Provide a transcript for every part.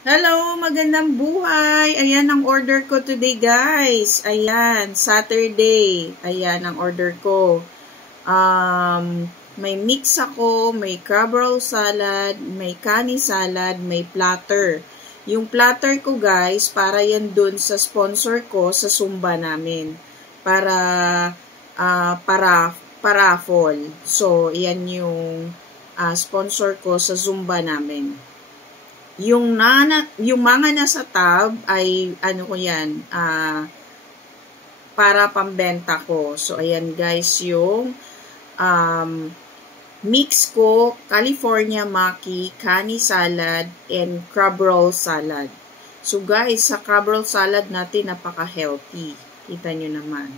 Hello, magandang buhay. Ayan ang order ko today, guys. Ayan, Saturday. Ayan ang order ko. May mix ako, may crab roll salad, may kani salad, may platter. Yung platter ko, guys, para yan dun sa sponsor ko sa Zumba namin. Para fall. So, yan yung sponsor ko sa Zumba namin. Yung mga nasa tab ay ano ko yan, para pambenta ko. So ayan guys, yung mix ko, California Maki, Kani salad, and crab roll salad. So guys, sa crab roll salad natin napaka-healthy. Kita nyo naman.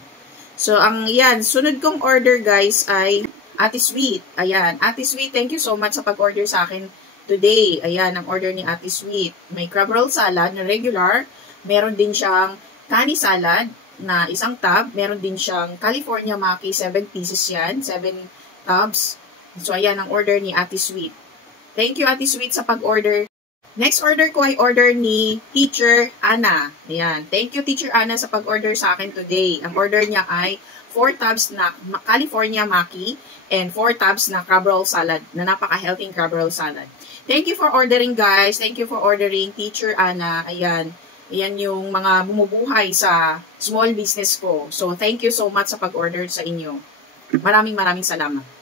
So yan, sunod kong order guys ay Ate Sweet. Ayan, Ate Sweet, thank you so much sa pag-order sa akin today. Ayan, ang order ni Ate Sweet. May crab roll salad na regular. Meron din siyang kani salad na isang tub. Meron din siyang California Maki, 7 pieces yan. 7 tubs. So, ayan ang order ni Ate Sweet. Thank you, Ate Sweet, sa pag-order. Next order ko ay order ni Teacher Ana. Ayan. Thank you, Teacher Ana, sa pag-order sa akin today. Ang order niya ay 4 tubs na California Maki and 4 tubs na crab roll salad, na napaka-healthy crab roll salad. Thank you for ordering, guys. Thank you for ordering, Teacher Ana. Ayan. Ayan yung mga bumubuhay sa small business ko. So, thank you so much sa pag-order sa inyo. Maraming salamat.